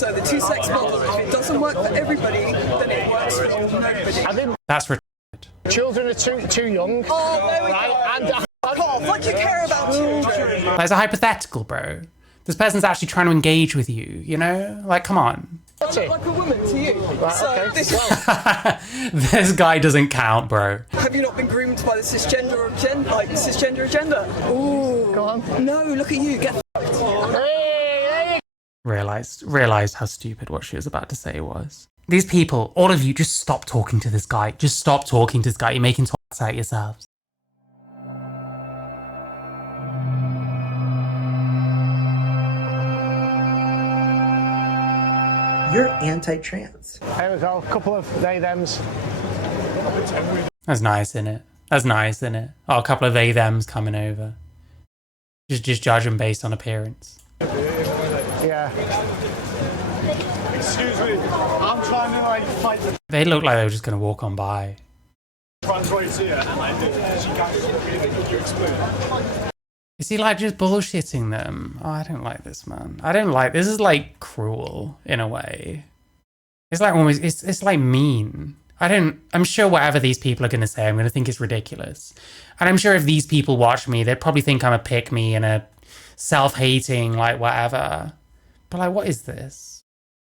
So the two-sex model, if it doesn't work for everybody, then it works for nobody. I think That's retarded. children are too young. Oh, there we Right? go. Fuck off. Like you care about children. That's a hypothetical, bro. This person's actually trying to engage with you, you know? Like, come on. I look like a woman to you. Right, So okay. this, This guy doesn't count, bro. have you not been groomed by the cisgender agenda? Ooh. Go on. No, look at you. Get Hey, Realized how stupid what she was about to say was. These people, all of you, just stop talking to this guy. Just stop talking to this guy. You're making talks out yourselves. You're anti-trans. There we go. A couple of they thems. That's nice, innit? That's nice, innit? Oh, a couple of they thems coming over. Just judge them based on appearance. Yeah. Excuse me, I'm trying to like fight the They look like they were just gonna walk on by. trans rights here, and like she can't you explain. Is he like just bullshitting them? Oh, I don't like this, man. I don't like this. Is like cruel in a way. It's like almost it's like mean. I'm sure whatever these people are gonna say, I'm gonna think it's ridiculous. And I'm sure if these people watch me, they'd probably think I'm a pick-me and a self-hating, like whatever. But like, what is this?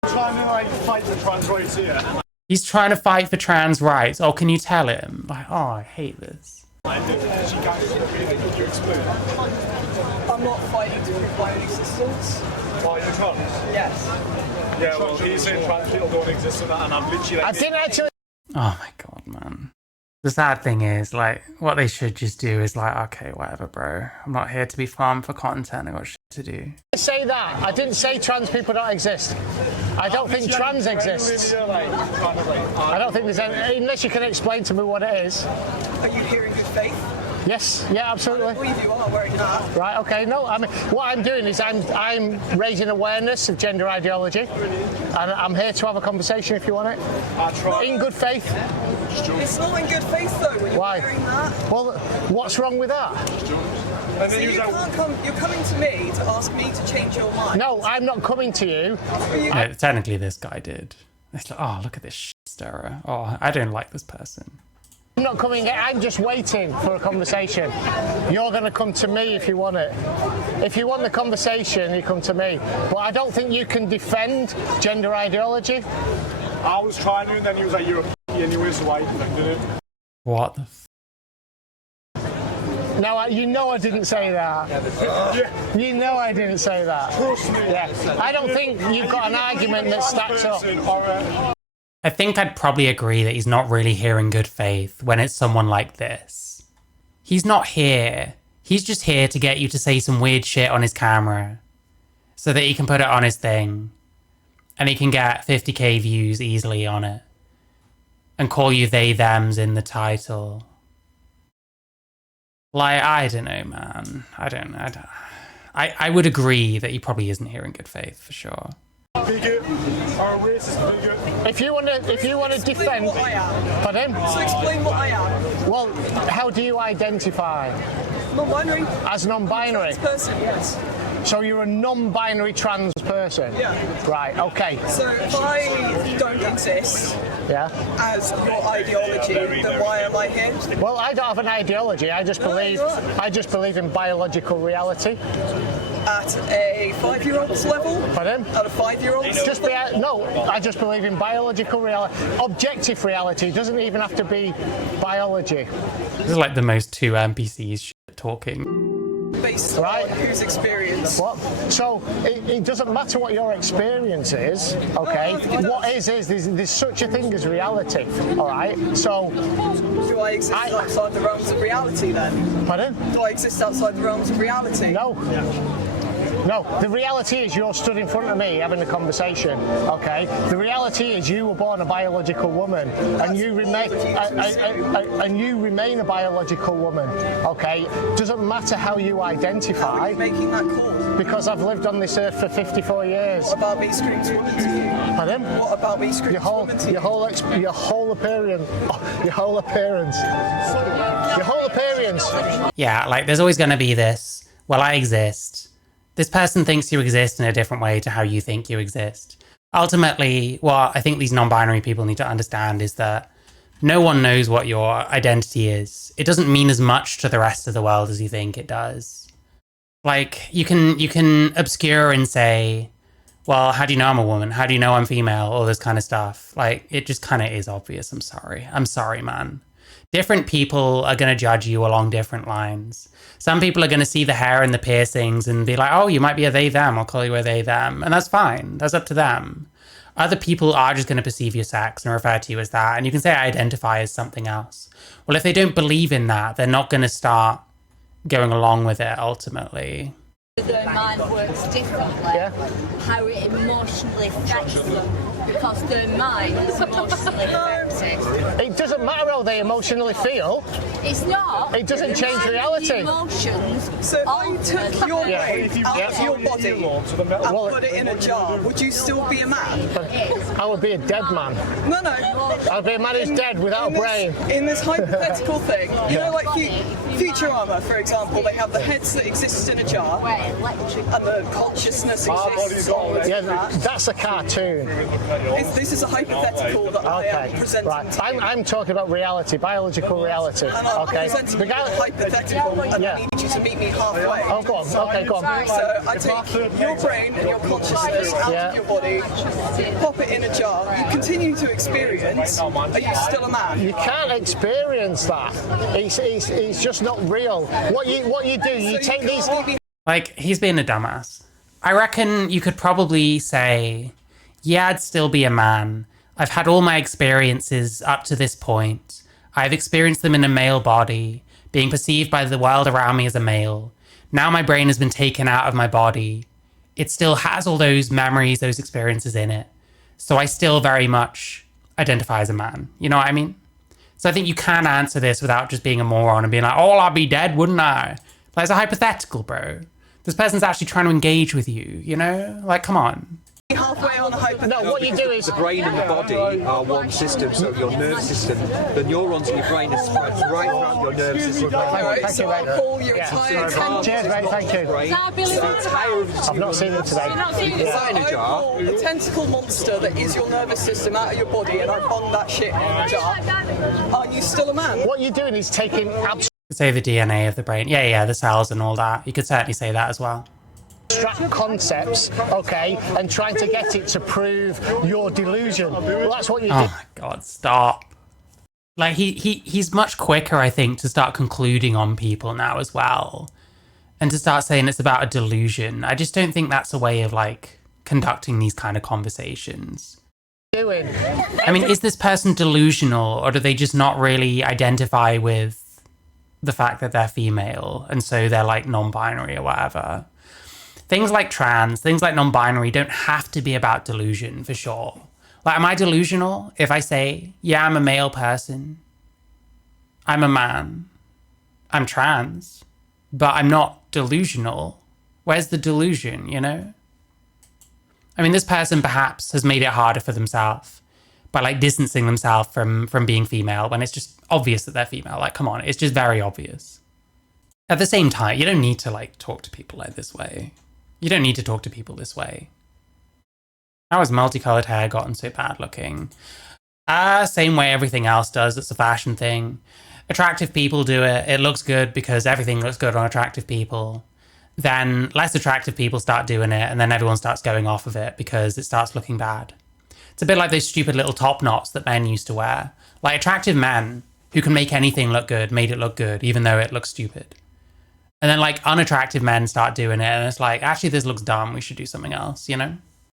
I'm trying to like fight the trans rights here, and He's trying to fight for trans rights. Oh, can you tell him? Like, oh, I hate this. like she can't you explain. I'm not fighting to prove my own existence. Why you trans? Yes. Yeah, well, he's saying trans people don't exist and that, and I'm literally I like, didn't actually Oh my god, man. The sad thing is, like, what they should just do is like, okay, whatever, bro. I'm not here to be farmed for content. I got shit to do. say that. I didn't say trans people don't exist. I don't think trans exists. I don't think there's any, unless you can explain to me what it is. Are you here in good faith? Yes, yeah, I absolutely. believe you are wearing that. Right, okay, no, I mean, what I'm doing is I'm raising awareness of gender ideology, and I'm here to have a conversation if you want it. I try. In good faith. It's not in good faith though when you're Why? wearing that. Well, what's wrong with that? And So then you he was like, can't come. You're coming to me to ask me to change your mind. No, I'm not coming to you. No, technically, this guy did. It's like, oh, look at this shit stirrer. Oh, I don't like this person. I'm not coming. I'm just waiting for a conversation. You're going to come to me if you want it. If you want the conversation, you come to me. But I don't think you can defend gender ideology. I was trying to, and then he was like, you're a anyway, so I defended it. What the f? No, you know I didn't say that. Yeah. You know I didn't say that. Trust me. Yeah. I don't think you've got an argument that stacks up. I think I'd probably agree that he's not really here in good faith when it's someone like this. He's not here. He's just here to get you to say some weird shit on his camera so that he can put it on his thing and he can get 50k views easily on it and call you they thems in the title. Like, I don't know, man. I would agree that he probably isn't here in good faith for sure. Bigot, or a racist bigot. If you want to defend, What I am. pardon? So explain what I am. Well, how do you identify Non-binary. as non-binary? Person. Yes. So you're a non-binary trans person? Yeah. Right. Okay. So if I don't exist Yeah. as your ideology, then why am I here? Well, I don't have an ideology. I just believe in biological reality. At a 5-year-old's level? Pardon? At a 5-year-old's Just no, I just believe in biological reality. Objective reality doesn't even have to be biology. This is like the most two NPCs shit talking. based Right. on whose experience? What? So it doesn't matter what your experience is, okay? No, I think it What does. is there's such a thing as reality, all right? So, Do I exist outside the realms of reality then? pardon? Do I exist outside the realms of reality? No. No, the reality is you're stood in front of me having a conversation, okay? The reality is you were born a biological woman and you remain a biological woman, okay? Doesn't matter how you How are identify you making that call? because I've lived on this earth for 54 years. What about me screams woman to you? Pardon? What about me screams Your whole woman to you? your whole appearance. Your whole appearance. Your whole appearance. Yeah, like there's always going to be this, well, I exist. This person thinks you exist in a different way to how you think you exist. Ultimately, what I think these non-binary people need to understand is that no one knows what your identity is. It doesn't mean as much to the rest of the world as you think it does. Like, you can obscure and say, well, how do you know I'm a woman? How do you know I'm female? All this kind of stuff. Like, it just kind of is obvious. I'm sorry, man. Different people are going to judge you along different lines. Some people are going to see the hair and the piercings and be like, oh, you might be a they, them. I'll call you a they, them. And that's fine. That's up to them. Other people are just going to perceive your sex and refer to you as that. And you can say I identify as something else. Well, if they don't believe in that, they're not going to start going along with it ultimately. Their mind works differently, how it emotionally affects them, because their mind is emotionally affected. It doesn't matter how they emotionally feel. It's not. It doesn't change reality. Emotions. So if I took your brain out of your body and Well, put it in a jar, would you still be a man? I would be a dead man. No. I'd be a man who's dead without a brain. In this hypothetical thing, you know, like Futurama, for example, they have the heads that exist in a jar and the consciousness exists on the Yeah, that's a cartoon. This is a hypothetical that I am presenting to you. I'm talking about reality, biological reality. And I'm presenting you a hypothetical, and I need you to meet me halfway. Oh, go on. Okay, go on. So I take your brain and your consciousness out of your body, pop it in a jar, you continue to experience, are you still a man? You can't experience that. It's just not real. What you do, you take these... Like, he's being a dumbass. I reckon you could probably say, yeah, I'd still be a man. I've had all my experiences up to this point. I've experienced them in a male body, being perceived by the world around me as a male. Now my brain has been taken out of my body. It still has all those memories, those experiences in it. So I still very much identify as a man. You know what I mean? So I think you can answer this without just being a moron and being like, oh, I'd be dead, wouldn't I? Like, it's a hypothetical, bro. This person's actually trying to engage with you, you know? Like, come on. Halfway on a hypothetical. No, what you do is... The brain and the body are one system, so your nerve system, the neurons in your brain are spread right around your nerve system. Alright, so I'll call your entire Cheers, mate, thank you. I've not seen them today. That in a I jar. pull the tentacle monster that is your nervous system out of your body and I bond that shit in a jar. Are you still a man? What you're doing is taking Say the DNA of the brain. Yeah, the cells and all that. You could certainly say that as well. abstract concepts, okay, and trying to get it to prove your delusion. Well, that's what you Oh do. my god, stop. Like, he's much quicker, I think, to start concluding on people now as well. And to start saying it's about a delusion. I just don't think that's a way of, like, conducting these kind of conversations. Doing. I mean, is this person delusional, or do they just not really identify with the fact that they're female, and so they're, like, non-binary or whatever? Things like trans, things like non-binary don't have to be about delusion, for sure. Like, am I delusional if I say, yeah, I'm a male person, I'm a man, I'm trans, but I'm not delusional? Where's the delusion, you know? I mean, this person perhaps has made it harder for themselves by, like, distancing themselves from being female when it's just obvious that they're female. Like, come on, it's just very obvious. At the same time, you don't need to, like, talk to people like this way. You don't need to talk to people this way. How has multicolored hair gotten so bad looking? Same way everything else does. It's a fashion thing. Attractive people do it. It looks good because everything looks good on attractive people. Then less attractive people start doing it, and then everyone starts going off of it because it starts looking bad. It's a bit like those stupid little top knots that men used to wear. Like, attractive men who can make anything look good made it look good, even though it looks stupid. And then, like, unattractive men start doing it, and it's like, actually, this looks dumb. We should do something else, you know?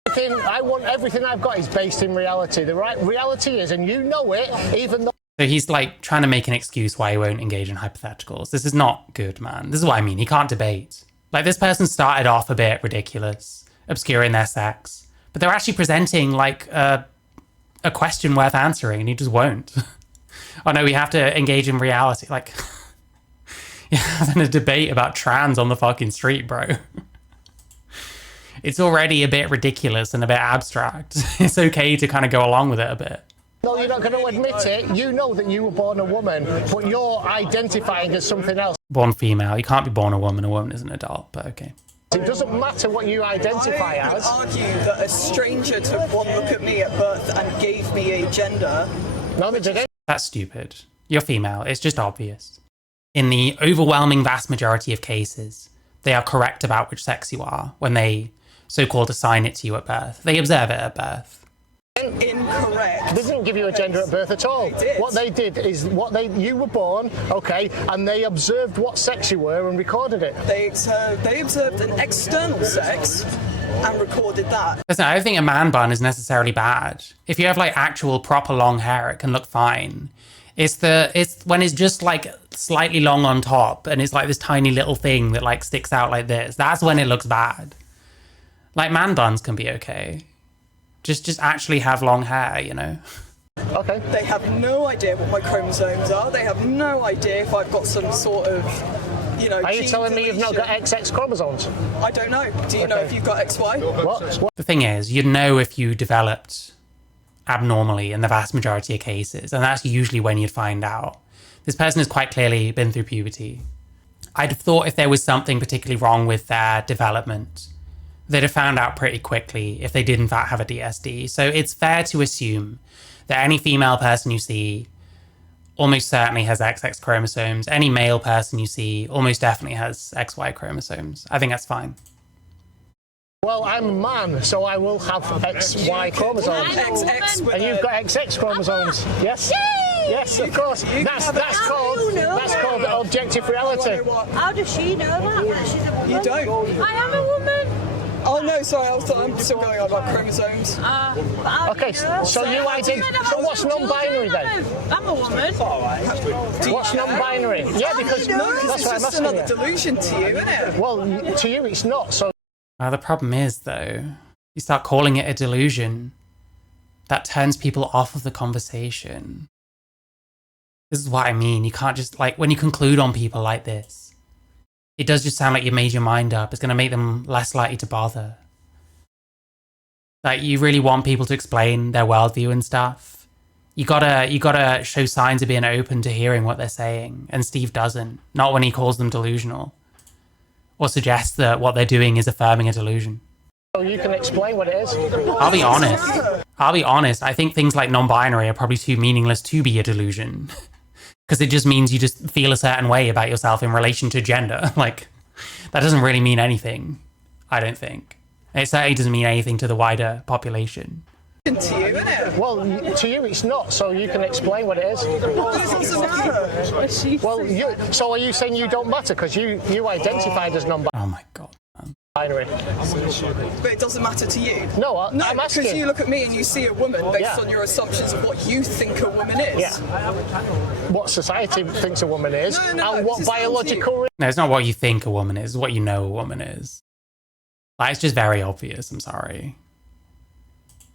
I want everything I've got is based in reality. The right reality is, and you know it, even though... So he's, like, trying to make an excuse why he won't engage in hypotheticals. This is not good, man. This is what I mean. He can't debate. Like, this person started off a bit ridiculous, obscuring their sex, but they're actually presenting, like, a question worth answering, and he just won't. Oh, no, we have to engage in reality. Like, you're having a debate about trans on the fucking street, bro. It's already a bit ridiculous and a bit abstract. It's okay to kind of go along with it a bit. No, you're not going to admit it. You know that you were born a woman, but you're identifying as something else. Born female. You can't be born a woman. A woman is an adult, but okay. It doesn't matter what you identify I would as. argue that a stranger took one look at me at birth and gave me a gender. No, they didn't. That's stupid. You're female. It's just obvious. In the overwhelming vast majority of cases, they are correct about which sex you are when they so-called assign it to you at birth. They observe it at birth. Incorrect. They didn't give you a gender at birth at all. They did. What they did is you were born, okay, and they observed what sex you were and recorded it. They observed an external sex and recorded that. Listen, I don't think a man bun is necessarily bad. If you have like actual proper long hair, it can look fine. It's when it's just like slightly long on top and it's like this tiny little thing that like sticks out like this. That's when it looks bad. Like man buns can be okay. Just actually have long hair, you know? Okay. They have no idea what my chromosomes are. They have no idea if I've got some sort of, you know, Are you gene telling me you've not got deletion. XX chromosomes? I don't know. Do you know Okay. if you've got XY? What? The thing is, you'd know if you developed abnormally in the vast majority of cases, and that's usually when you'd find out. This person has quite clearly been through puberty. I'd have thought if there was something particularly wrong with their development, they'd have found out pretty quickly if they did in fact have a DSD. So it's fair to assume that any female person you see almost certainly has XX chromosomes. Any male person you see almost definitely has XY chromosomes. I think that's fine. Well, I'm a man, so I will have XY chromosomes. XX with And you've a- got XX chromosomes. Yes? Yes, of course. That's called objective reality. You know what? How does she know that? She's a woman. You don't. I am a woman. Oh no, sorry, I'm still going on about chromosomes. Okay, so you identify. So what's non-binary then? I'm a woman. What's non-binary? Yeah, because No, because that's it's what I'm just asking another you. delusion to you, isn't it? Well, to you it's not. So The problem is, though, you start calling it a delusion. That turns people off of the conversation. This is what I mean. You can't just, like, when you conclude on people like this, it does just sound like you made your mind up. It's going to make them less likely to bother. Like, you really want people to explain their worldview and stuff. You gotta show signs of being open to hearing what they're saying. And Steve doesn't. Not when he calls them delusional. Or suggests that what they're doing is affirming a delusion. you can explain what it is. I'll be honest. I think things like non-binary are probably too meaningless to be a delusion. Because it just means you just feel a certain way about yourself in relation to gender. Like, that doesn't really mean anything, I don't think. It certainly doesn't mean anything to the wider population. To you, isn't it? Well, to you it's not, so you can explain what it is. It doesn't matter. Well, so are you saying you don't matter because you identified as non-binary? Oh my god. But it doesn't matter to you. No, No, I'm because asking. you look at me and you see a woman based Yeah. on your assumptions of what you think a woman is. Yeah. What society thinks a woman is, No, and this what is down to you. biological. No, it's not what you think a woman is, it's what you know a woman is. Like, it's just very obvious, I'm sorry.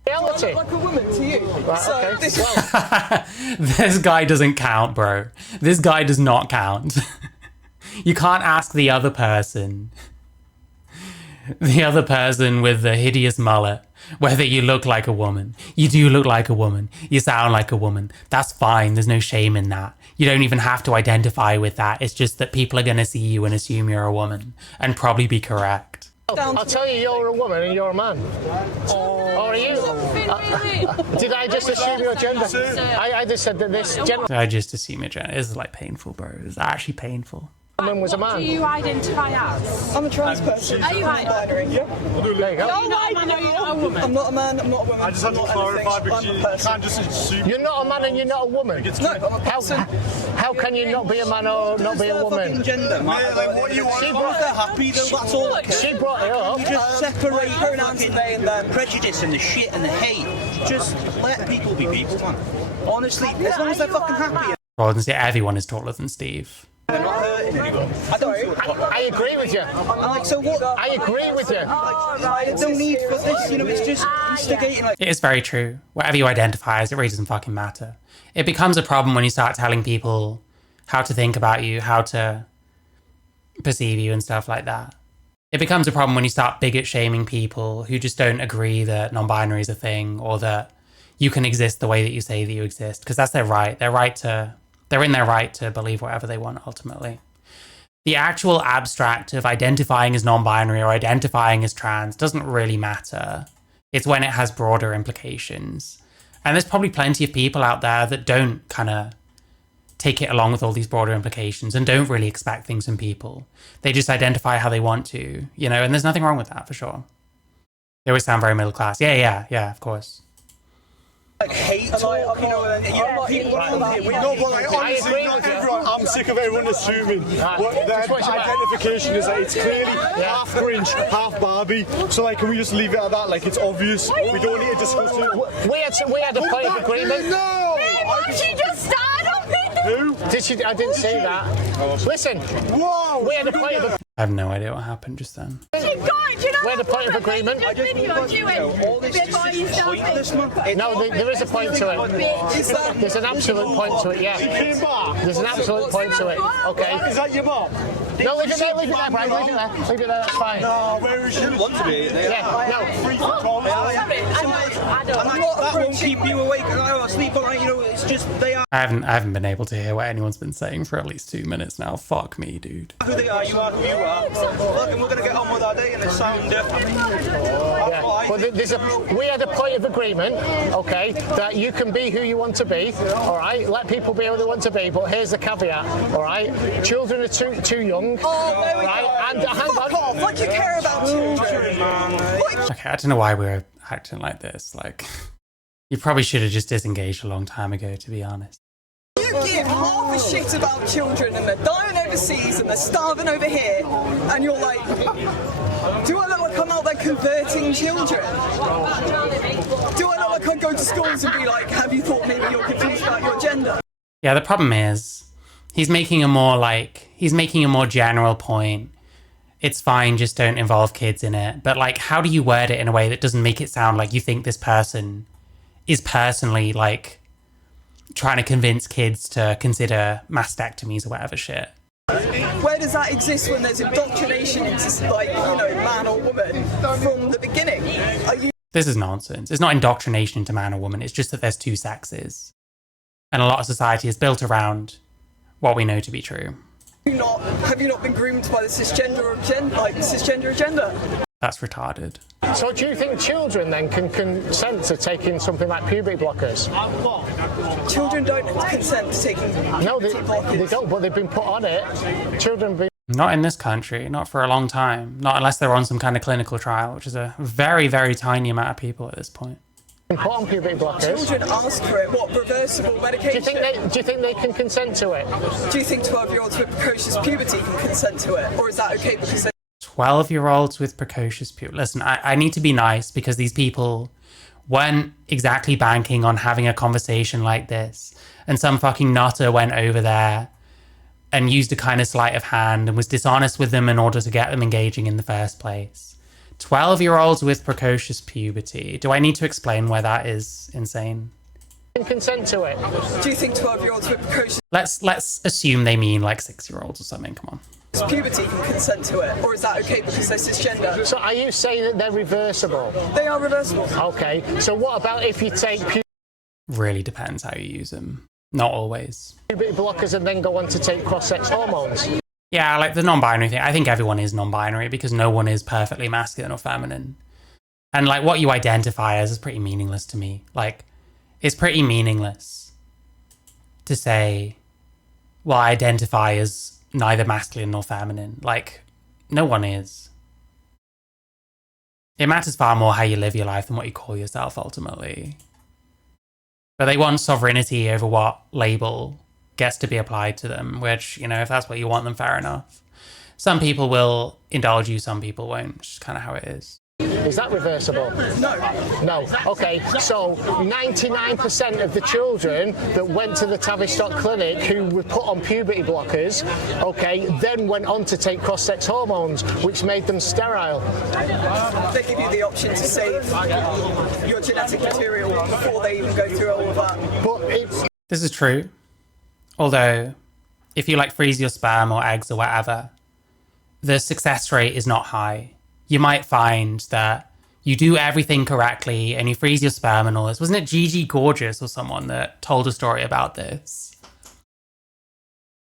Reality. Like a woman to you. Right, So okay. this Well, This guy doesn't count, bro. This guy does not count. You can't ask the other person with the hideous mullet whether you look like a woman. You do look like a woman. You sound like a woman. That's fine. There's no shame in that. You don't even have to identify with that. It's just that people are going to see you and assume you're a woman and probably be correct. I'll tell you, you're a woman and you're a man. Or are you? Did I just assume your gender? I just said that this gentleman I just assume it's this is like painful, bro. It's actually painful. was a What do man. you identify as? I'm a trans person. Are you I'm binary. Yeah. There you go. You're not a man or you're not a woman. I'm not a man. I'm not a woman. I just had I'm to not clarify anything. because I'm a you person. can't just assume. You're not a man and you're not a woman. No, I'm a person. How can you not be a man or not be a woman? Gender, man. Like, what you want? As long as they're happy, though, that's all. She brought it up. Just separate pronouns fucking they and them. prejudice and the shit and the hate. Just let people be people, man. Honestly, as long as they're fucking happy. Honestly, everyone is taller than Steve. They're not hurting anyone. I don't feel I agree with you. like, so what? I agree with you. There's no need for this, you know, it's just instigating, like, It is very true. Whatever you identify as, it really doesn't fucking matter. It becomes a problem when you start telling people how to think about you, how to perceive you and stuff like that. It becomes a problem when you start bigot shaming people who just don't agree that non-binary is a thing or that you can exist the way that you say that you exist, because that's their right. They're in their right to believe whatever they want ultimately. The actual abstract of identifying as non-binary or identifying as trans doesn't really matter. It's when it has broader implications. And there's probably plenty of people out there that don't kind of take it along with all these broader implications and don't really expect things from people. They just identify how they want to, you know, and there's nothing wrong with that for sure. They always sound very middle class. Yeah, of course. Like hate talk, you know, and people No, but like, honestly, not everyone. I'm sick of everyone assuming what their identification is. Like, it's clearly half Grinch, half Barbie. So like, can we just leave it at that? Like, it's obvious. We don't need to discuss it. We had a point of agreement. No. She just started on me. Who? Did she? I didn't say that. Listen. Whoa. We had a point of. I have no idea what happened just then. She got it, you know. We had a point of agreement. I just Video doing all this before you is start pointless, man. No, there is a point to it. There's an absolute point to it, yeah. Came back. There's an absolute point to it. Okay. Is that your mom? No, leave it there, Brian. Leave it there. Leave it there, that's fine. No, where is she? You want to be? Yeah, no. Free from Tom. That won't keep you awake and I don't sleep, but like, you know, it's just they are I haven't been able to hear what anyone's been saying for at least 2 minutes now. Fuck me, dude. who they are, you are who you are. Look, and we're gonna get on with our day and it's sound. Yeah. Well, we had a point of agreement, okay, that you can be who you want to be, all right? Let people be who they want to be, but here's the caveat, all right? Children are too young, Oh, there we right? go. And hang Fuck on. off. Like you care about children. Like, Okay, I don't know why we're acting like this. Like, you probably should have just disengaged a long time ago, to be honest. you give half a shit about children and they're dying overseas and they're starving over here, and you're like, do I look like I'm out there converting children? Do I look like I go to schools and be like, have you thought maybe you're confused about your gender? Yeah, the problem is he's making a more general point. It's fine, just don't involve kids in it. But like, how do you word it in a way that doesn't make it sound like you think this person is personally like trying to convince kids to consider mastectomies or whatever shit? Where does that exist when there's indoctrination into, like, you know, man or woman from the beginning? Are you This is nonsense. It's not indoctrination into man or woman. It's just that there's two sexes. And a lot of society is built around what we know to be true. have you not been groomed by the cisgender agenda? That's retarded. So do you think children then can consent to taking something like puberty blockers? Children don't consent to taking No, puberty blockers. they don't, but they've been put on it. Children be Not in this country, not for a long time. Not unless they're on some kind of clinical trial, which is a very, very tiny amount of people at this point. put on puberty blockers. Children ask for it. What, reversible medication? Do you think they can consent to it? Do you think 12-year-olds with precocious puberty can consent to it? Or is that okay because they 12-year-olds with precocious puberty. Listen, I need to be nice because these people weren't exactly banking on having a conversation like this. And some fucking nutter went over there and used a kind of sleight of hand and was dishonest with them in order to get them engaging in the first place. 12-year-olds with precocious puberty. Do I need to explain why that is insane? Can consent to it? do you think 12-year-olds with precocious Let's assume they mean like 6-year-olds or something. Come on. puberty can consent to it? Or is that okay because they're cisgender? So are you saying that they're reversible? They are reversible. Okay, so what about if you take Really depends how you use them. Not always. puberty blockers and then go on to take cross-sex hormones? Yeah, like the non-binary thing. I think everyone is non-binary because no one is perfectly masculine or feminine. And like what you identify as is pretty meaningless to me. Like, it's pretty meaningless to say, well, I identify as neither masculine nor feminine. Like, no one is. It matters far more how you live your life than what you call yourself, ultimately. But they want sovereignty over what label gets to be applied to them, which, you know, if that's what you want, then fair enough. Some people will indulge you, some people won't, which is kind of how it is. Is that reversible? No. Okay, so 99% of the children that went to the Tavistock Clinic who were put on puberty blockers, okay, then went on to take cross-sex hormones, which made them sterile. They give you the option to save your genetic material before they even go through all of that. But it's This is true. Although, if you like freeze your sperm or eggs or whatever, the success rate is not high. You might find that you do everything correctly and you freeze your sperm and all this. Wasn't it Gigi Gorgeous or someone that told a story about this?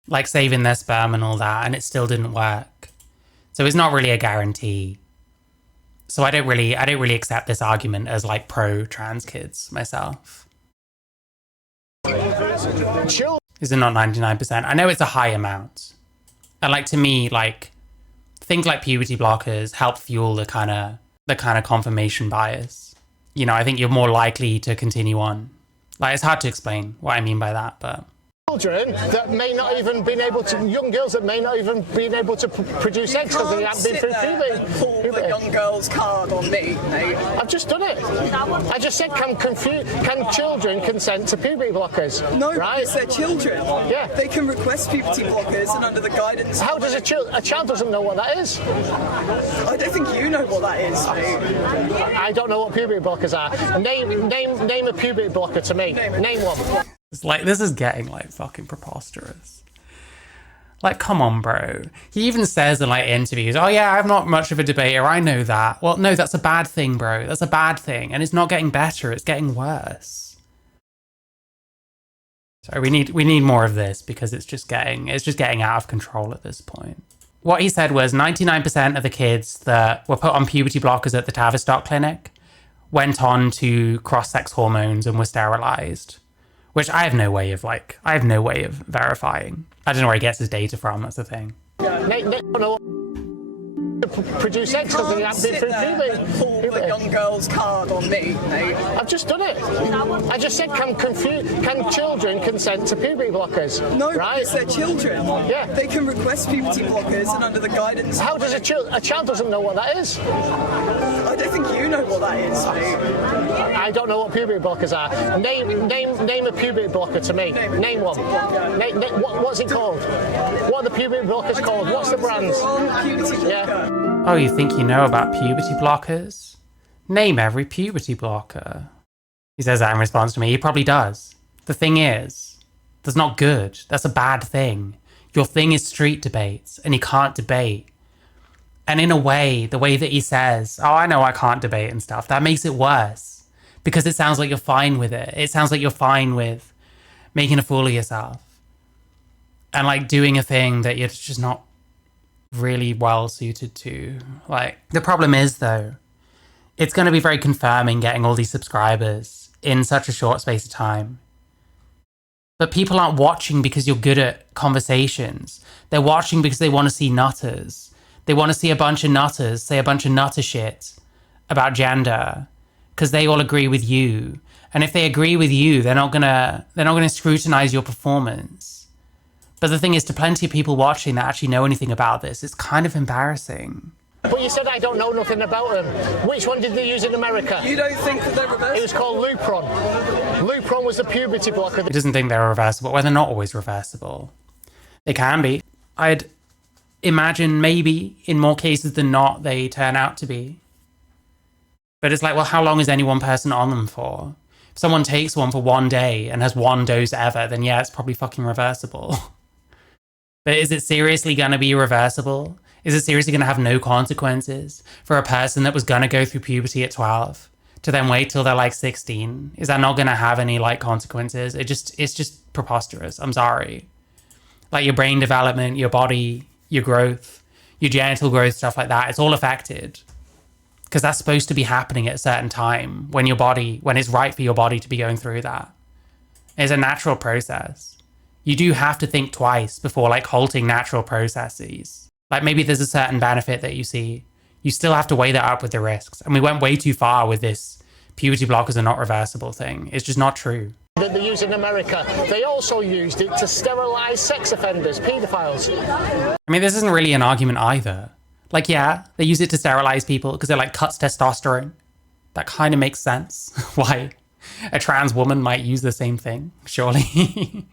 like saving their sperm and all that, and it still didn't work. So it's not really a guarantee. So I don't really accept this argument as like pro trans kids myself. Is it not 99%? I know it's a high amount. And like to me, like things like puberty blockers help fuel the kind of confirmation bias. You know, I think you're more likely to continue on. Like it's hard to explain what I mean by that, but children that may not even been able to, young girls that may not even been able to produce eggs because they haven't been through puberty. Pull the young girl's card on me, mate. I've just done it. I just said, can children consent to puberty blockers? No, right? because they're children. Yeah. They can request puberty blockers and under the guidance... How does a child doesn't know what that is? I don't think you know what that is, mate. I don't know what puberty blockers are. Name a puberty blocker to me. Name one. it's like, this is getting like fucking preposterous. Like, come on, bro. He even says in like interviews, oh yeah, I'm not much of a debater, I know that. Well, no, that's a bad thing, bro. That's a bad thing. And it's not getting better, it's getting worse. So we need more of this because it's just getting out of control at this point. What he said was 99% of the kids that were put on puberty blockers at the Tavistock clinic went on to cross-sex hormones and were sterilized. Which I have no way of verifying. I don't know where he gets his data from, that's the thing. Produce eggs because they haven't been through puberty. Pull the young girl's card on me, mate. I've just done it. I just said, can children consent to puberty blockers? No, right? because they're children. Yeah. They can request puberty blockers and under the guidance... How does a child doesn't know what that is? I don't think you know what that is, mate. I don't know what puberty blockers are. Name a puberty blocker to me. Name one. What's it called? What are the puberty blockers called? What's the brands? Yeah. Oh, you think you know about puberty blockers? Name every puberty blocker. He says that in response to me. He probably does. The thing is, that's not good. That's a bad thing. Your thing is street debates, and you can't debate. And in a way, the way that he says, oh, I know I can't debate and stuff, that makes it worse. Because it sounds like you're fine with it. It sounds like you're fine with making a fool of yourself. And like doing a thing that you're just not really well suited to. Like, the problem is though, it's going to be very confirming getting all these subscribers in such a short space of time. But people aren't watching because you're good at conversations. They're watching because they want to see nutters. They want to see a bunch of nutters say a bunch of nutter shit about gender because they all agree with you. And if they agree with you, they're not gonna scrutinize your performance. But the thing is, to plenty of people watching that actually know anything about this, it's kind of embarrassing. But you said I don't know nothing about them. Which one did they use in America? You don't think that they're reversible? It was called Lupron. Lupron was the puberty blocker. He doesn't think they're reversible. Well, they're not always reversible. They can be. I'd imagine maybe in more cases than not, they turn out to be. But it's like, well, how long is any one person on them for? If someone takes one for one day and has one dose ever, then yeah, it's probably fucking reversible. But is it seriously going to be reversible? Is it seriously going to have no consequences for a person that was going to go through puberty at 12 to then wait till they're like 16? Is that not going to have any like consequences? It's just preposterous. I'm sorry. Like your brain development, your body, your growth, your genital growth, stuff like that, it's all affected. Because that's supposed to be happening at a certain time when it's right for your body to be going through that. It's a natural process. You do have to think twice before like halting natural processes. Like maybe there's a certain benefit that you see. You still have to weigh that up with the risks. And we went way too far with this puberty blockers are not reversible thing. It's just not true. That they use in America. They also used it to sterilize sex offenders, paedophiles. I mean, this isn't really an argument either. Like, yeah, they use it to sterilize people because it like cuts testosterone. That kind of makes sense. Why a trans woman might use the same thing, surely.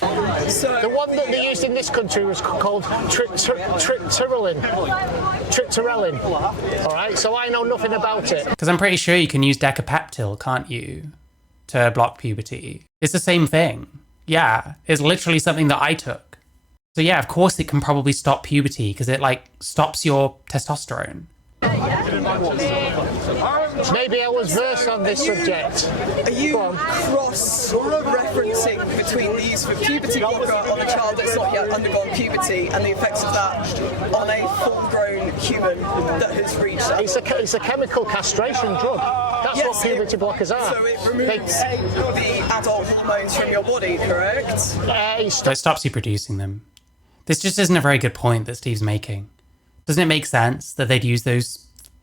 The one that they used in this country was called triptorelin. Triptorelin. All right, so I know nothing about it. Because I'm pretty sure you can use Decapeptyl, can't you, to block puberty? It's the same thing. Yeah, it's literally something that I took. So yeah, of course it can probably stop puberty because it like stops your testosterone. Maybe I was versed on this subject. Are you cross-referencing between the use of a puberty blocker on a child that's not yet undergone puberty and the effects of that on a full-grown human that has reached that? It's a chemical castration drug. That's Yes, what puberty blockers are. So it removes the adult hormones from your body, correct? So it stops you producing them. This just isn't a very good point that Steve's making. Doesn't it make sense that they'd use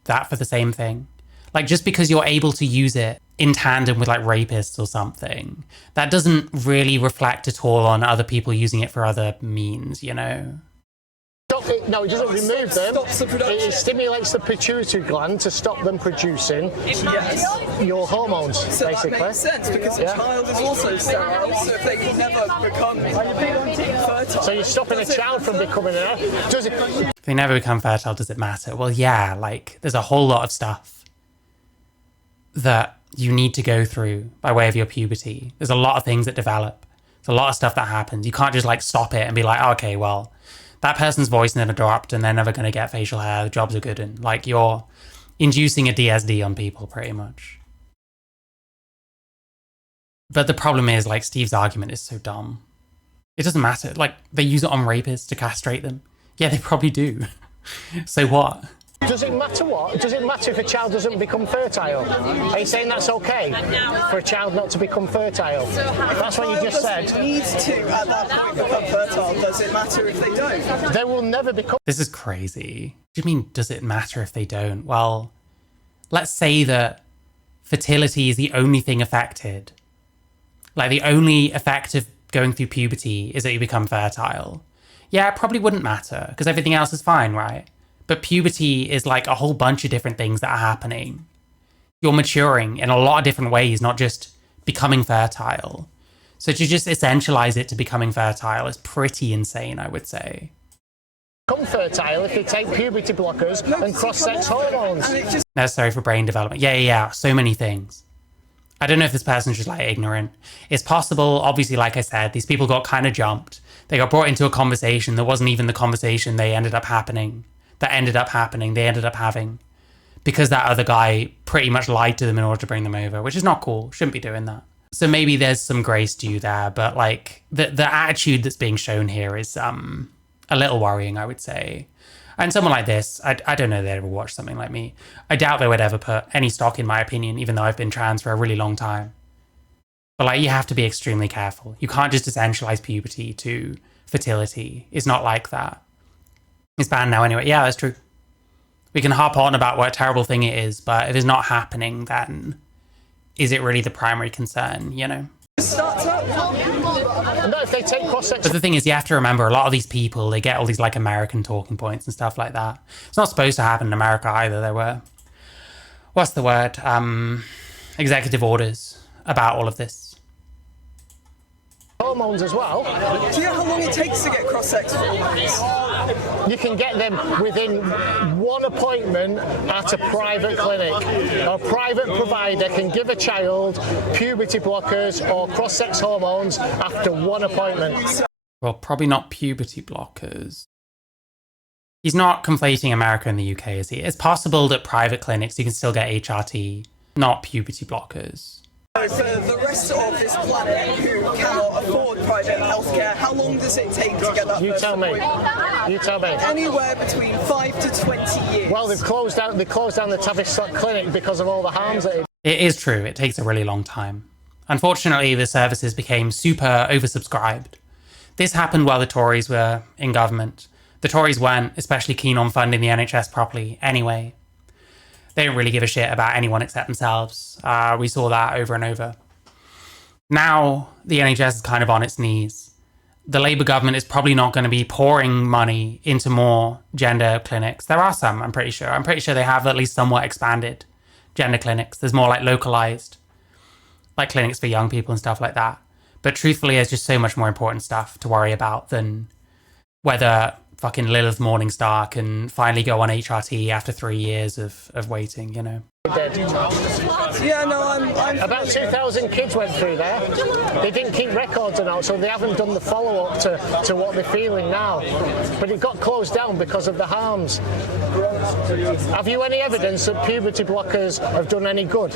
that for the same thing? Like, just because you're able to use it in tandem with like rapists or something, that doesn't really reflect at all on other people using it for other means, you know? No, it doesn't remove them. Stops the production. It stimulates the pituitary gland to stop them producing your hormones, So basically. that makes sense because a child is also sterile, so if they can never become fertile. So you're stopping a child from becoming Does it? If they never become fertile, does it matter? Well, yeah, like, there's a whole lot of stuff that you need to go through by way of your puberty. There's a lot of things that develop. There's a lot of stuff that happens. You can't just like stop it and be like, oh, okay, well, that person's voice never dropped and they're never going to get facial hair. The jobs are good. And like, you're inducing a DSD on people pretty much. But the problem is, like, Steve's argument is so dumb. It doesn't matter. Like, they use it on rapists to castrate them. Yeah, they probably do. So what? Does it matter what? Does it matter if a child doesn't become fertile? Are you saying that's okay for a child not to become fertile? That's what you just said. Need to at that point become fertile. Does it matter if they don't? They will never become. This is crazy. What do you mean, does it matter if they don't? Well, let's say that fertility is the only thing affected. Like, the only effect of going through puberty is that you become fertile. Yeah, it probably wouldn't matter because everything else is fine, right? But puberty is like a whole bunch of different things that are happening. You're maturing in a lot of different ways, not just becoming fertile. So to just essentialize it to becoming fertile is pretty insane, I would say. Become fertile if they take puberty blockers and cross-sex hormones. Necessary for brain development. Yeah, so many things. I don't know if this person's just like ignorant. It's possible, obviously, like I said, these people got kind of jumped. They got brought into a conversation that wasn't even the conversation they ended up having. Because that other guy pretty much lied to them in order to bring them over, which is not cool. Shouldn't be doing that. So maybe there's some grace due there, but like the attitude that's being shown here is a little worrying, I would say. And someone like this, I don't know they'd ever watch something like me. I doubt they would ever put any stock in my opinion, even though I've been trans for a really long time. But like, you have to be extremely careful. You can't just essentialize puberty to fertility. It's not like that. It's banned now anyway. Yeah, that's true. We can harp on about what a terrible thing it is, but if it's not happening, then is it really the primary concern, you know? No, if they take cross-sex. But the thing is, you have to remember, a lot of these people, they get all these like American talking points and stuff like that. It's not supposed to happen in America either. There were, what's the word? Executive orders about all of this. Hormones as well. Do you know how long it takes to get cross-sex hormones? You can get them within one appointment at a private clinic. A private provider can give a child puberty blockers or cross-sex hormones after one appointment. Well, probably not puberty blockers. He's not conflating America and the UK, is he? It's possible that private clinics, you can still get HRT, not puberty blockers. For the rest of this planet who cannot afford private healthcare, how long does it take to get that You first tell me. appointment? You tell me. Anywhere between 5 to 20 years. Well, they've closed down the Tavistock clinic because of all the harms that It is true, it takes a really long time. Unfortunately, the services became super oversubscribed. This happened while the Tories were in government. The Tories weren't especially keen on funding the NHS properly anyway. They don't really give a shit about anyone except themselves. We saw that over and over. Now, the NHS is kind of on its knees. The Labour government is probably not going to be pouring money into more gender clinics. There are some, I'm pretty sure. I'm pretty sure they have at least somewhat expanded gender clinics. There's more like localized, like clinics for young people and stuff like that. But truthfully, there's just so much more important stuff to worry about than whether fucking Lilith Morningstar can finally go on HRT after 3 years of waiting, you know. Yeah, no, I'm About 2,000 kids went through there. They didn't keep records and all, so they haven't done the follow-up to what they're feeling now. But it got closed down because of the harms. Have you any evidence that puberty blockers have done any good?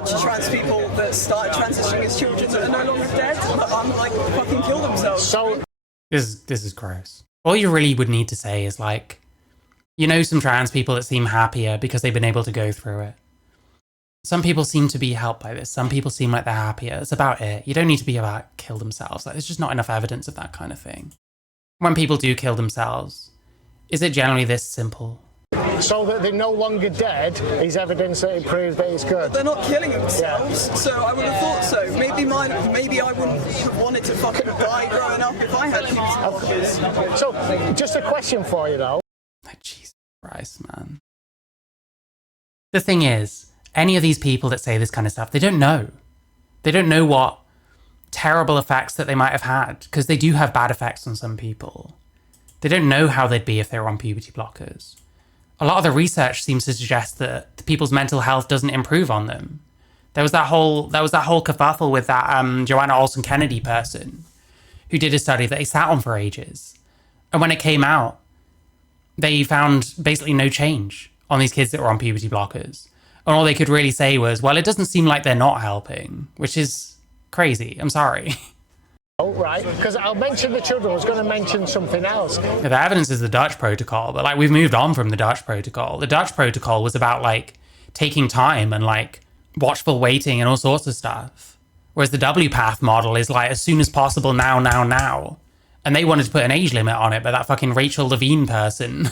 watching trans people that started transitioning as children that are no longer dead, but like fucking kill themselves. So This is gross. All you really would need to say is like, you know, some trans people that seem happier because they've been able to go through it. Some people seem to be helped by this. Some people seem like they're happier. It's about it. You don't need to be about kill themselves. Like, there's just not enough evidence of that kind of thing. When people do kill themselves, is it generally this simple? So that they're no longer dead is evidence that it proves that it's good. They're not killing themselves, so I would have thought so. Maybe I wouldn't have wanted to fucking die growing up if I had puberty blockers. So, just a question for you though. Like, Jesus Christ, man. The thing is, any of these people that say this kind of stuff, they don't know. They don't know what terrible effects that they might have had, because they do have bad effects on some people. They don't know how they'd be if they were on puberty blockers. A lot of the research seems to suggest that the people's mental health doesn't improve on them. There was that whole kerfuffle with that Joanna Olson Kennedy person who did a study that they sat on for ages. And when it came out, they found basically no change on these kids that were on puberty blockers. And all they could really say was, well, it doesn't seem like they're not helping, which is crazy. I'm sorry. Oh, right, because I'll mention the children. I was going to mention something else. The evidence is the Dutch protocol, but like we've moved on from the Dutch protocol. The Dutch protocol was about like taking time and like watchful waiting and all sorts of stuff. Whereas the WPATH model is like as soon as possible, now. And they wanted to put an age limit on it, but that fucking Rachel Levine person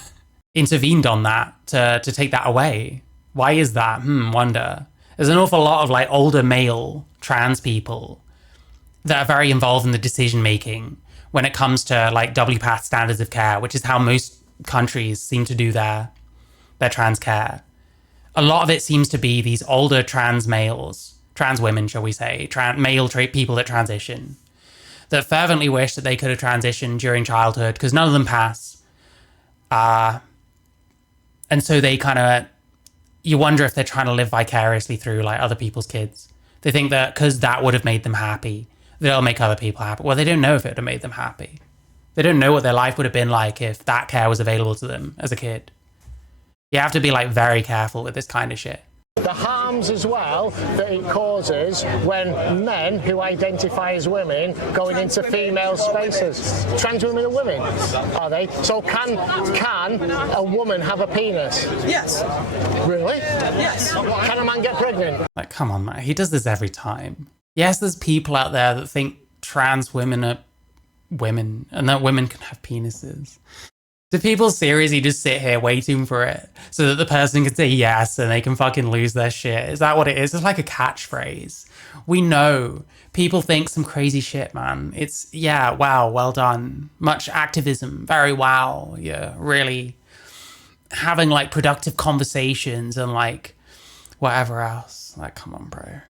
intervened on that to take that away. Why is that? Wonder. There's an awful lot of like older male trans people that are very involved in the decision making when it comes to like WPATH standards of care, which is how most countries seem to do their trans care. A lot of it seems to be these older trans males, trans women, shall we say, male people that transition, that fervently wish that they could have transitioned during childhood because none of them pass. And so they kind of, you wonder if they're trying to live vicariously through like other people's kids. They think that because that would have made them happy, they'll make other people happy. Well, they don't know if it would have made them happy. They don't know what their life would have been like if that care was available to them as a kid. You have to be like very careful with this kind of shit. The harms as well that it causes when men who identify as women going into female spaces. Trans women are women, are they? So can a woman have a penis? Yes. Really? Yes. Can a man get pregnant? Like, come on, man. He does this every time. Yes, there's people out there that think trans women are women and that women can have penises. Do people seriously just sit here waiting for it so that the person can say yes and they can fucking lose their shit? Is that what it is? It's like a catchphrase. We know. People think some crazy shit, man. It's, yeah, wow, well done. Much activism. Very wow. Yeah, really having like productive conversations and like whatever else. Like, come on, bro.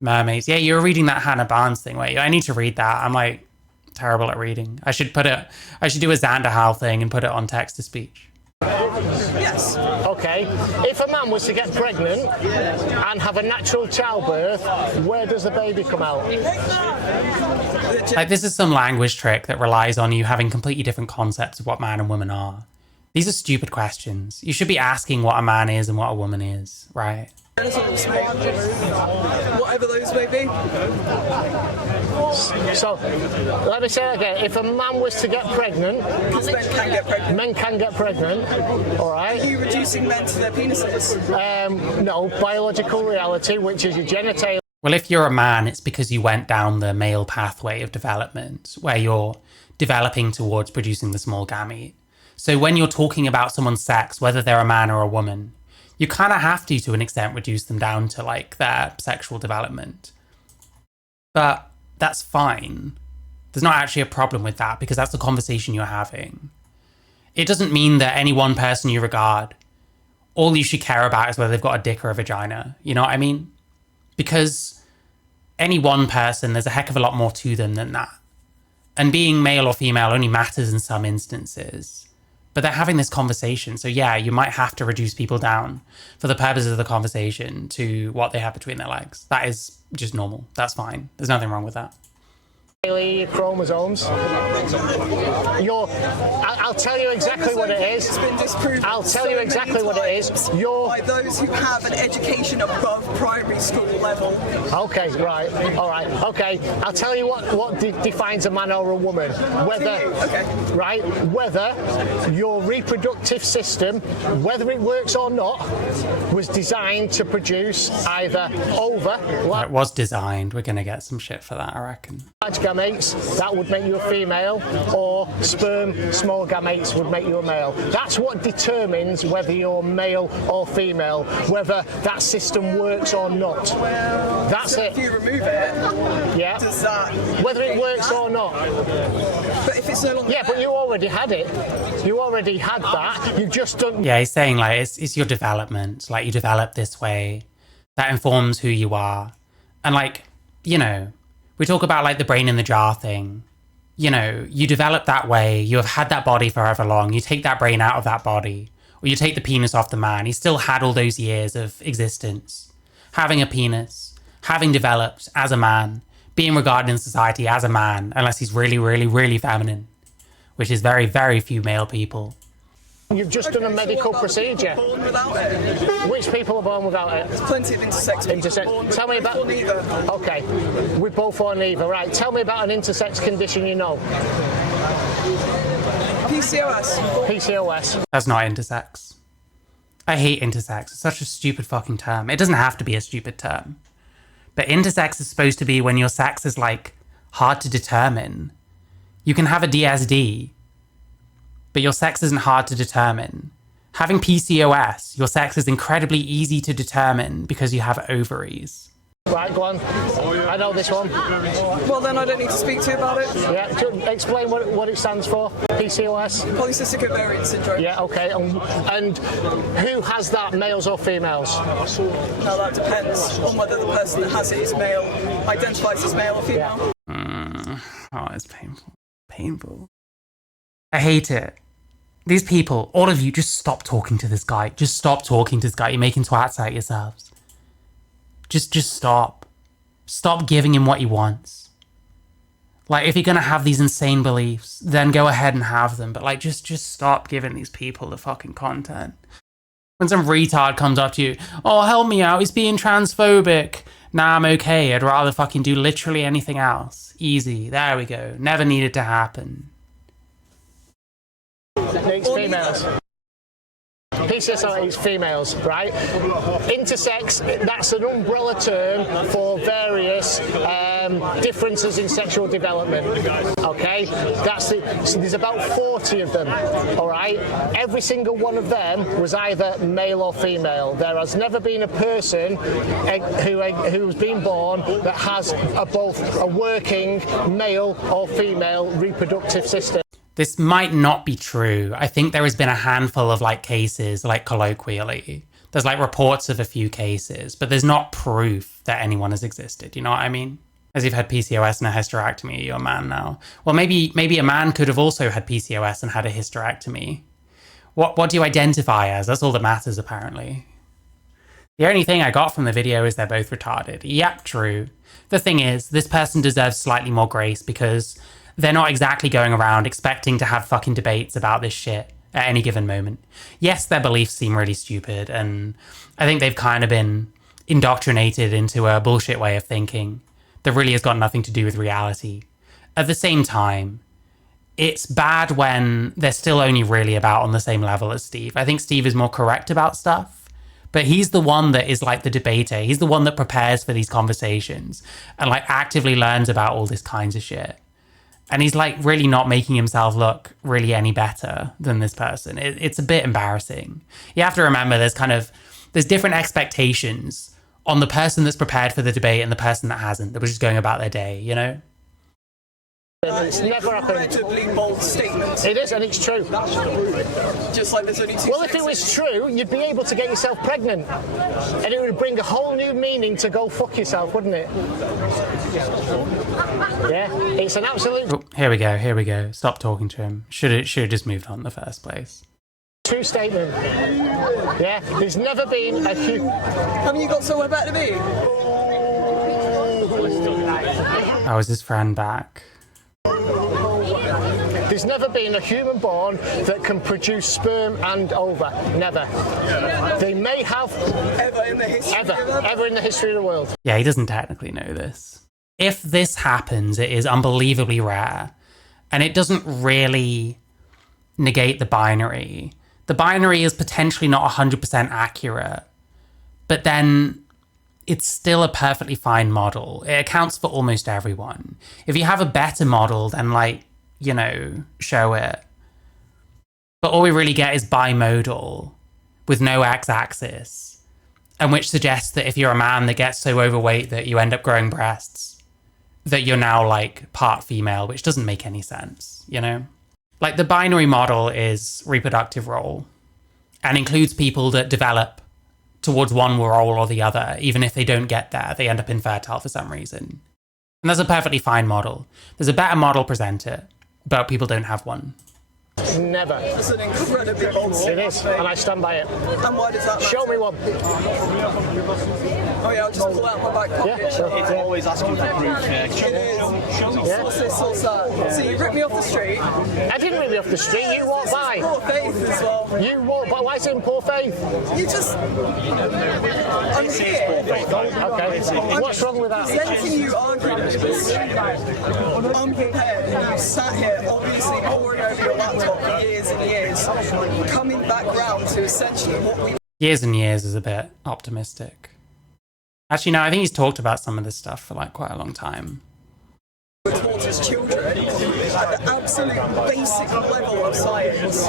Mermaids. Yeah, you were reading that Hannah Barnes thing, wait. I need to read that. I'm like terrible at reading. I should do a Xander Howell thing and put it on text to speech. Yes. Okay. If a man was to get pregnant and have a natural childbirth, where does the baby come out? Like, this is some language trick that relies on you having completely different concepts of what man and woman are. These are stupid questions. You should be asking what a man is and what a woman is, right? Whatever those may be. So, let me say that again. If a man was to get pregnant... Because men can get pregnant. Men can get pregnant, all right? Are you reducing men to their penises? No, biological reality, which is your genitalia. Well, if you're a man, it's because you went down the male pathway of development, where you're developing towards producing the small gamete. So when you're talking about someone's sex, whether they're a man or a woman, you kind of have to an extent, reduce them down to like their sexual development. But that's fine. There's not actually a problem with that because that's the conversation you're having. It doesn't mean that any one person you regard, all you should care about is whether they've got a dick or a vagina. You know what I mean? Because any one person, there's a heck of a lot more to them than that. And being male or female only matters in some instances. But they're having this conversation. So yeah, you might have to reduce people down for the purposes of the conversation to what they have between their legs. That is just normal. That's fine. There's nothing wrong with that. Chromosomes. I'll tell you exactly what it is. It's been disproved. I'll tell you exactly what it is. By those who have an education above primary school level. Okay, right, all right, okay. I'll tell you what defines a man or a woman. Whether, right, whether your reproductive system, whether it works or not, was designed to produce either It was designed. We're gonna get some shit for that, I reckon. large gametes, that would make you a female, or sperm, small gametes would make you a male. That's what determines whether you're male or female, whether that system works or not. That's So it. if you remove it, Yeah. does that... Whether it works or not. But if it's no longer Yeah, but you already had it. You already had that. You just don't. Yeah, he's saying like it's your development. Like you develop this way. That informs who you are. And like, you know, we talk about like the brain in the jar thing. You know, you develop that way. You have had that body for however long. You take that brain out of that body. Or you take the penis off the man. He still had all those years of existence. Having a penis. Having developed as a man. Being regarded in society as a man. Unless he's really, really, really feminine. Which is very, very few male people. You've just done a medical procedure. born without it? Which people are born without it? There's plenty of intersex people born with Tell me both about. or neither. Okay, we both or neither. Right. Tell me about an intersex condition you know. PCOS. PCOS. That's not intersex. I hate intersex. It's such a stupid fucking term. It doesn't have to be a stupid term. But intersex is supposed to be when your sex is like hard to determine. You can have a DSD, but your sex isn't hard to determine. Having PCOS, your sex is incredibly easy to determine because you have ovaries. Right, go on. I know this one. Well, then I don't need to speak to you about it. Yeah, explain what it stands for. PCOS. Polycystic ovarian syndrome. Yeah, okay. And who has that, males or females? Now that depends on whether the person that has it is male, identifies as male or female. Oh, it's painful. Painful. I hate it. These people, all of you, just stop talking to this guy. Just stop talking to this guy. You're making twats out yourselves. Just stop. Stop giving him what he wants. Like, if you're gonna have these insane beliefs, then go ahead and have them. But like, just stop giving these people the fucking content. When some retard comes up to you, oh, help me out, he's being transphobic. Nah, I'm okay. I'd rather fucking do literally anything else. Easy. There we go. Never needed to happen. It's females. PCOS is females, right? Intersex, that's an umbrella term for various differences in sexual development, okay? So there's about 40 of them, all right? Every single one of them was either male or female. There has never been a person who's been born that has both a working male or female reproductive system. This might not be true. I think there has been a handful of like cases, like colloquially. There's like reports of a few cases, but there's not proof that anyone has existed. You know what I mean? As you've had PCOS and a hysterectomy, you're a man now. Well, maybe a man could have also had PCOS and had a hysterectomy. What do you identify as? That's all that matters, apparently. The only thing I got from the video is they're both retarded. Yep, true. The thing is, this person deserves slightly more grace because they're not exactly going around expecting to have fucking debates about this shit at any given moment. Yes, their beliefs seem really stupid, and I think they've kind of been indoctrinated into a bullshit way of thinking that really has got nothing to do with reality. At the same time, it's bad when they're still only really about on the same level as Steve. I think Steve is more correct about stuff, but he's the one that is like the debater. He's the one that prepares for these conversations and like actively learns about all this kinds of shit. And he's like really not making himself look really any better than this person. It's a bit embarrassing. You have to remember there's different expectations on the person that's prepared for the debate and the person that hasn't, that was just going about their day, you know? It's never happened. Incredibly bold statement. It is, and it's true. Just like there's only two Well, if it was true, you'd be able to get yourself pregnant. And it would bring a whole new meaning to go fuck yourself, wouldn't it? Yeah, it's an absolute... Oh, here we go. Stop talking to him. Should have just moved on in the first place. True statement. Yeah, there's never been a Haven't you got somewhere better to be? Oh, is his friend back? There's never been a human born that can produce sperm and ova. Never. They may have... Ever in the history of Ever in the history of the world. Yeah, he doesn't technically know this. If this happens, it is unbelievably rare. And it doesn't really negate the binary. The binary is potentially not 100% accurate. But then it's still a perfectly fine model. It accounts for almost everyone. If you have a better model, then like, you know, show it. But all we really get is bimodal with no x-axis, and which suggests that if you're a man that gets so overweight that you end up growing breasts, that you're now like part female, which doesn't make any sense, you know? Like the binary model is reproductive role and includes people that develop towards one role or the other. Even if they don't get there, they end up infertile for some reason. And that's a perfectly fine model. There's a better model, present it, but people don't have one. Never. It's an incredibly bold It statement. is, and I stand by it. And why does that matter? Show me one. Oh yeah, I'll just pull out my back pocket. Yeah, sure. It's always asking for proof. It is. Yeah. What's this, what's that? So you ripped me off the street. I didn't rip you off the street, you walked This is by. poor faith as well. You walked by, why is it in poor faith? You just... I'm here. Okay, what's wrong with that? Presenting you arguments unprepared, and you sat here obviously poring over your laptop for years and years, coming back round to essentially what we Years and years is a bit optimistic. Actually, no, I think he's talked about some of this stuff for like quite a long time. were taught as children at the absolute basic level of science is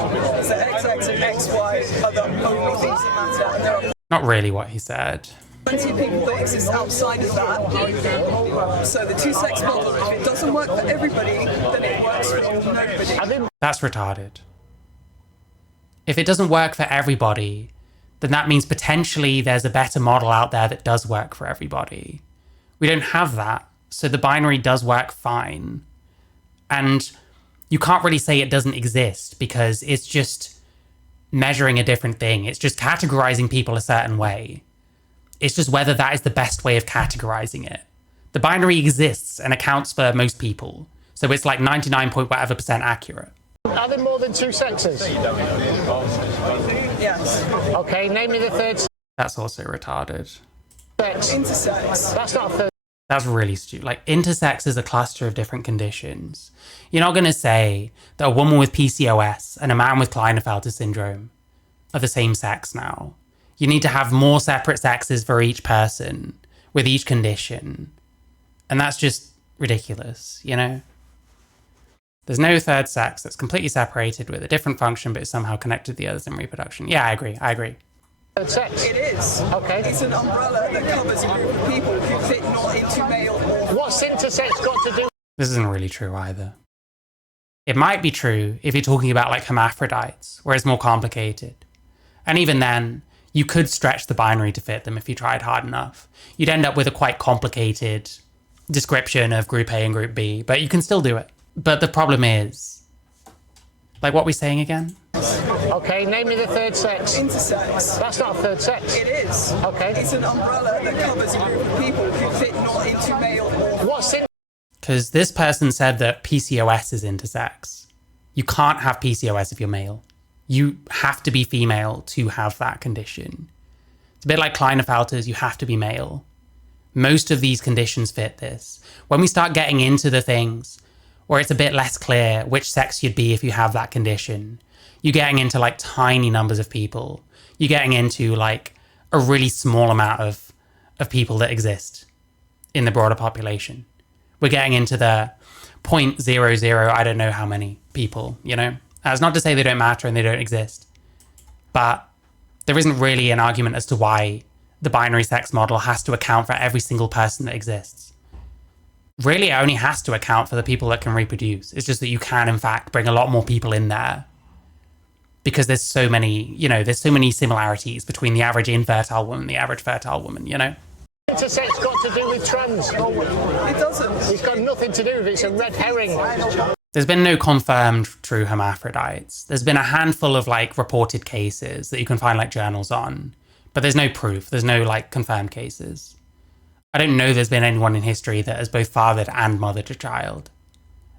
that XX and XY are the only things that matter, and there are Not really what he said. plenty of people that exist outside of that. So the two-sex model, if it doesn't work for everybody, then it works for nobody. That's retarded. If it doesn't work for everybody, then that means potentially there's a better model out there that does work for everybody. We don't have that, so the binary does work fine. And you can't really say it doesn't exist because it's just measuring a different thing. It's just categorizing people a certain way. It's just whether that is the best way of categorizing it. The binary exists and accounts for most people. So it's like 99.whatever% accurate. Are there more than two sexes? Yes. Okay, name me the third That's also retarded. sex. Intersex. That's not a third. That's really stupid. Like, intersex is a cluster of different conditions. You're not going to say that a woman with PCOS and a man with Klinefelter syndrome are the same sex now. You need to have more separate sexes for each person with each condition. And that's just ridiculous, you know? There's no third sex that's completely separated with a different function but is somehow connected to the others in reproduction. Yeah, I agree. Third sex. It is. Okay. It's an umbrella that covers a group of people who fit not into male or What's intersex got to do? This isn't really true either. It might be true if you're talking about like hermaphrodites, where it's more complicated. And even then, you could stretch the binary to fit them if you tried hard enough. You'd end up with a quite complicated description of group A and group B, but you can still do it. But the problem is, like what we're saying again? Okay, name me the third sex. intersex. That's not a third sex. It is. Okay. It's an umbrella that covers a group of people who fit not into male or What's in? Because this person said that PCOS is intersex. You can't have PCOS if you're male. You have to be female to have that condition. It's a bit like Klinefelter's, you have to be male. Most of these conditions fit this. When we start getting into the things where it's a bit less clear which sex you'd be if you have that condition, you're getting into like tiny numbers of people. You're getting into like a really small amount of people that exist in the broader population. We're getting into the 0.00, I don't know how many people, you know? That's not to say they don't matter and they don't exist. But there isn't really an argument as to why the binary sex model has to account for every single person that exists. really it only has to account for the people that can reproduce. It's just that you can, in fact, bring a lot more people in there because there's so many, you know, there's so many similarities between the average infertile woman and the average fertile woman, you know? Intersex got to do with trans? It doesn't. It's got nothing to do with it. It's a red herring. There's been no confirmed true hermaphrodites. There's been a handful of like reported cases that you can find like journals on, but there's no proof. There's no like confirmed cases. I don't know there's been anyone in history that has both fathered and mothered a child.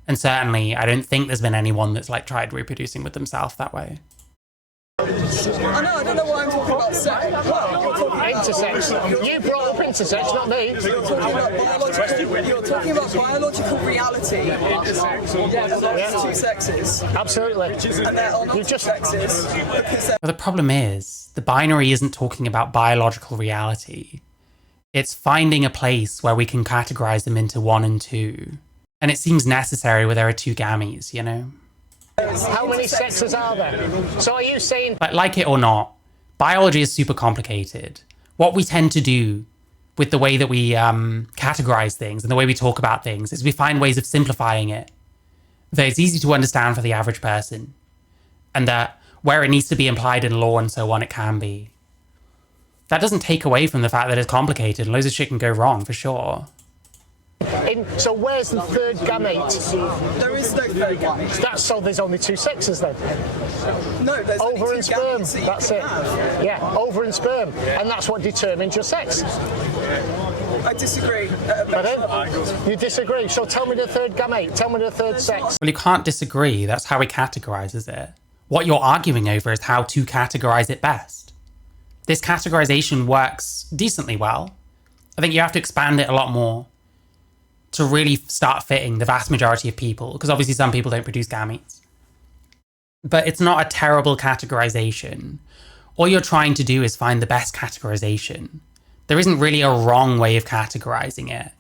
And certainly I don't think there's been anyone that's like tried reproducing with themselves that way. I know, I don't know why I'm talking about sex. Well, you're talking about Intersex. You brought up intersex, not me. You're talking about biological reality. There's two sexes. Absolutely. And there are not two sexes because But the problem is, the binary isn't talking about biological reality. It's finding a place where we can categorize them into 1 and 2. And it seems necessary where there are 2 gametes, you know? How many sexes are there? So are you saying... But like it or not, biology is super complicated. What we tend to do with the way that we categorize things and the way we talk about things is we find ways of simplifying it. That it's easy to understand for the average person. And that where it needs to be implied in law and so on, it can be. That doesn't take away from the fact that it's complicated and loads of shit can go wrong, for sure. So where's the third gamete? there is no third gamete. So there's only 2 sexes then? No, there's Ovum only and 2 sperm, gametes that you that's can it. have. Yeah, ovum and sperm. And that's what determines your sex. I disagree. You disagree? So tell me the third gamete. Tell me the third sex. Well, you can't disagree. That's how he categorizes it. What you're arguing over is how to categorize it best. This categorization works decently well. I think you have to expand it a lot more to really start fitting the vast majority of people, because obviously some people don't produce gametes. But it's not a terrible categorization. All you're trying to do is find the best categorization. There isn't really a wrong way of categorizing it.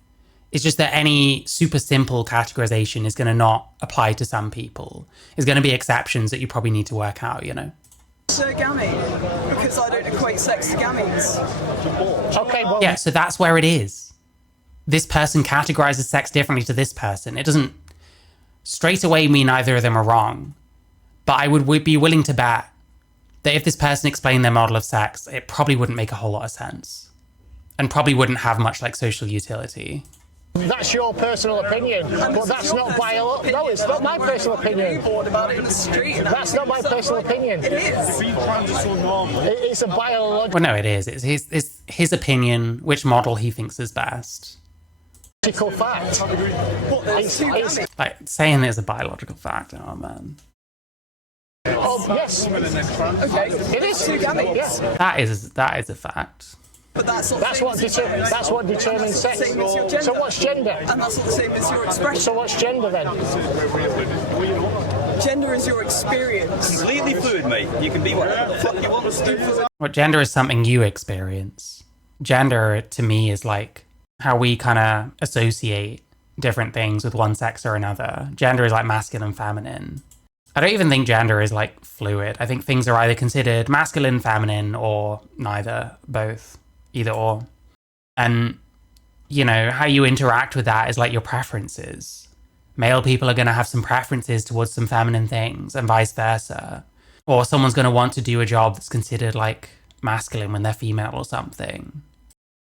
It's just that any super simple categorization is going to not apply to some people. There's going to be exceptions that you probably need to work out, you know? Third gamete, because I don't equate sex to gametes. Okay, well... Yeah, so that's where it is. This person categorizes sex differently to this person. It doesn't straight away mean either of them are wrong. But I would be willing to bet that if this person explained their model of sex, it probably wouldn't make a whole lot of sense. And probably wouldn't have much like social utility. That's your personal opinion, but that's not biological. No, it's not my personal opinion. That's not my personal opinion. It is. It's a biological Well, no, it is. It's his opinion, which model he thinks is best. fact. What, there's 2 gametes? Like, saying it's a biological fact, oh man. Oh, yes. Okay, It is. 2 gametes. Yeah. That is a fact. But that's not That's what determines sex. Same as your gender. So what's gender? And that's not the same as your expression. So what's gender then? Gender is your experience. Completely fluid, mate. You can be whatever the fuck you want to do. Well, gender is something you experience. Gender, to me, is like how we kind of associate different things with one sex or another. Gender is like masculine, feminine. I don't even think gender is like fluid. I think things are either considered masculine, feminine, or neither, both, either or. And, you know, how you interact with that is like your preferences. Male people are going to have some preferences towards some feminine things and vice versa. Or someone's going to want to do a job that's considered like masculine when they're female or something.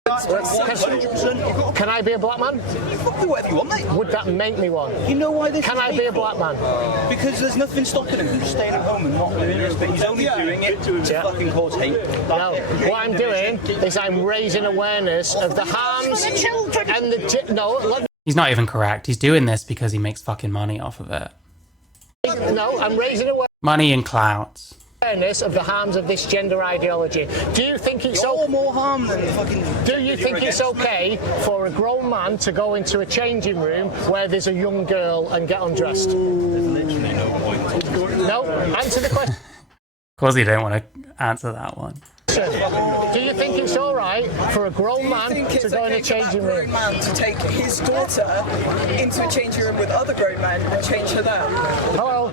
Can I be a black man? You can do whatever you want, mate. Would that make me one? You know why this Can is I be a black man? Because there's nothing stopping him from just staying at home and not doing this, but he's only doing it to fucking cause hate. No, what I'm doing is I'm raising awareness of the harms and the... He's not even correct. He's doing this because he makes fucking money off of it. No, I'm raising Money and clout. awareness of the harms of this gender ideology. Do you think it's You're more harm than fucking... Do you think it's okay for a grown man to go into a changing room where there's a young girl and get undressed? There's literally no point. No, answer the question. Of course you don't want to answer that one. Do you think it's all right for a grown man to go in a changing room? For that grown man to take his daughter into a changing room with other grown men and change her there? Hello.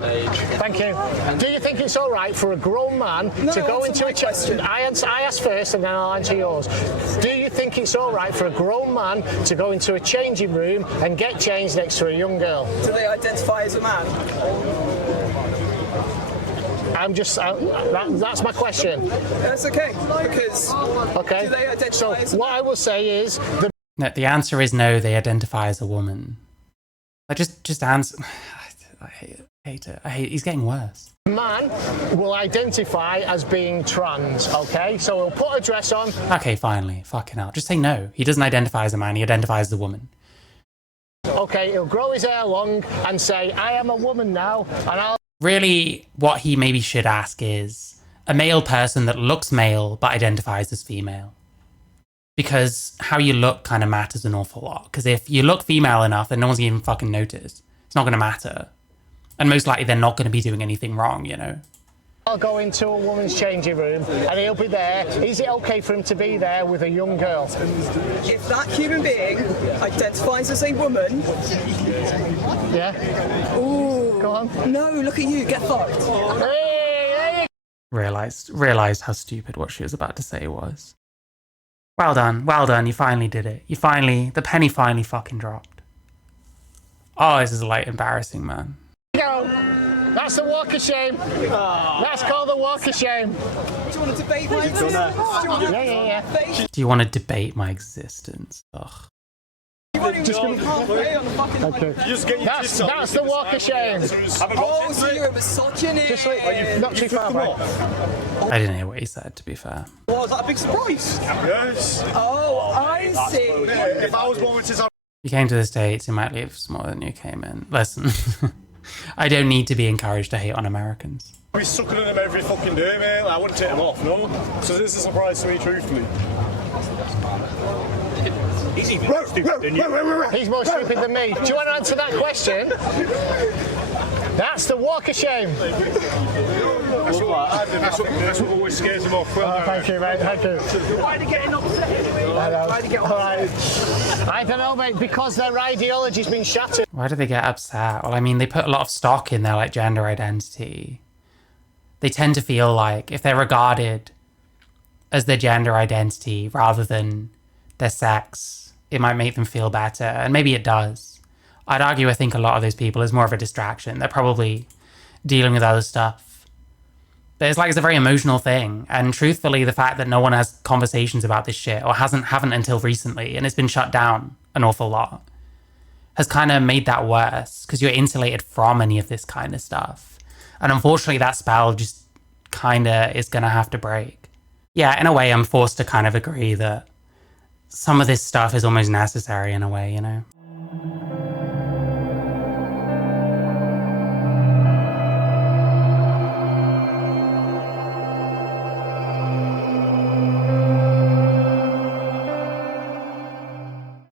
Thank you. Do you think it's all right for a grown man to go into a changing room? I asked first and then I'll answer yours. Do you think it's all right for a grown man to go into a changing room and get changed next to a young girl? Do they identify as a man? That's my question. That's okay, because okay. Do they identify as a what man? I will say is The answer is no, they identify as a woman. Like, just answer. I hate it. He's getting worse. man will identify as being trans, okay? So he'll put a dress on. Okay, finally. Fucking hell. Just say no. He doesn't identify as a man, he identifies as a woman. Okay, he'll grow his hair long and say, I am a woman now, and I'll... Really, what he maybe should ask is a male person that looks male but identifies as female. Because how you look kind of matters an awful lot. Because if you look female enough, then no one's even fucking notice. It's not going to matter. And most likely they're not going to be doing anything wrong, you know? I'll go into a woman's changing room and he'll be there. Is it okay for him to be there with a young girl? If that human being identifies as a woman... Yeah? Ooh. Go on. No, look at you, get fucked. Hey! Realised how stupid what she was about to say was. Well done, you finally did it. The penny finally fucking dropped. Oh, this is like embarrassing, man. Go. That's the walk of shame. That's called the walk of shame. Do you want to debate my existence? Yeah. Do you want to debate my existence? Ugh. Just gonna halfway on the fucking Okay. That's the walk of shame. Oh, so you're a misogynist. Just wait, not too far back. I didn't hear what he said, to be fair. Was that a big surprise? Yes. Oh, I see. If I was one with his... You came to the States, you might leave more than you came in. Listen, I don't need to be encouraged to hate on Americans. We're sucking at them every fucking day, mate. I wouldn't take them off, no? So this is a surprise to me, truthfully. He's even more stupid than you. He's more stupid than me. Do you want to answer that question? That's the walk of shame. That's what always scares him off. Thank you, mate. Thank you. Why are they getting upset? Why they get all right. I don't know, mate. Because their ideology's been shattered. Why do they get upset? Well, I mean, they put a lot of stock in their like gender identity. They tend to feel like if they're regarded as their gender identity rather than their sex, it might make them feel better. And maybe it does. I'd argue I think a lot of those people is more of a distraction. They're probably dealing with other stuff. But it's like it's a very emotional thing. And truthfully, the fact that no one has conversations about this shit, or haven't until recently, and it's been shut down an awful lot, has kind of made that worse because you're insulated from any of this kind of stuff. And unfortunately, that spell just kind of is going to have to break. Yeah, in a way, I'm forced to kind of agree that some of this stuff is almost necessary in a way, you know?